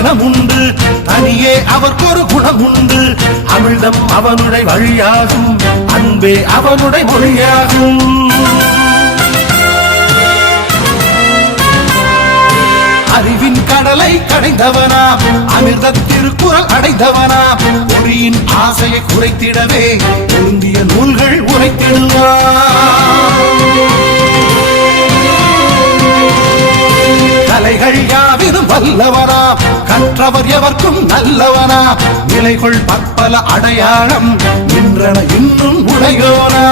இனம் உண்டு, தனியே அவர்க்கொரு குணம் உண்டு. அமிழ்தம் அவனுடைய வழியாகும், அன்பே அவனுடைய மொழியாகும். அறிவின் கடலை கடைந்தவனா, அமிர்த திருக்குறள் அடைந்தவனா, ஒளியின் ஆசையை குறைத்திடவே பொருந்திய நூல்கள் உரைத்திடுவான். கலைகள் யாவிலும் வல்லவனா, கற்றவர் எவர்க்கும் நல்லவனா, நிலைகள் பற்பல அடையாளம் நின்றன இன்னும் உடையோனா.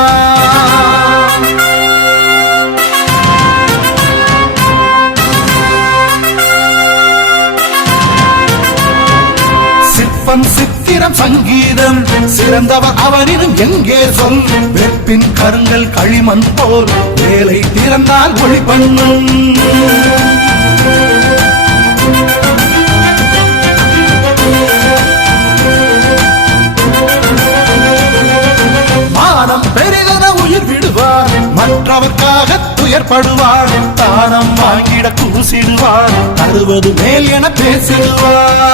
சித்திரம் சங்கீதம் சிறந்தவர் அவனினும் எங்கே சொல். வெப்பின் கருங்கல் களிமண் போல் வேலை திறந்தால் ஒளி பண்ணும். மானம் பெரிதென உயிர் விடுவார், மற்றவர்க்காக துயர்படுவார். தானம் வாங்கிட கூசிடுவார், தருவது மேல் என பேசிடுவார்.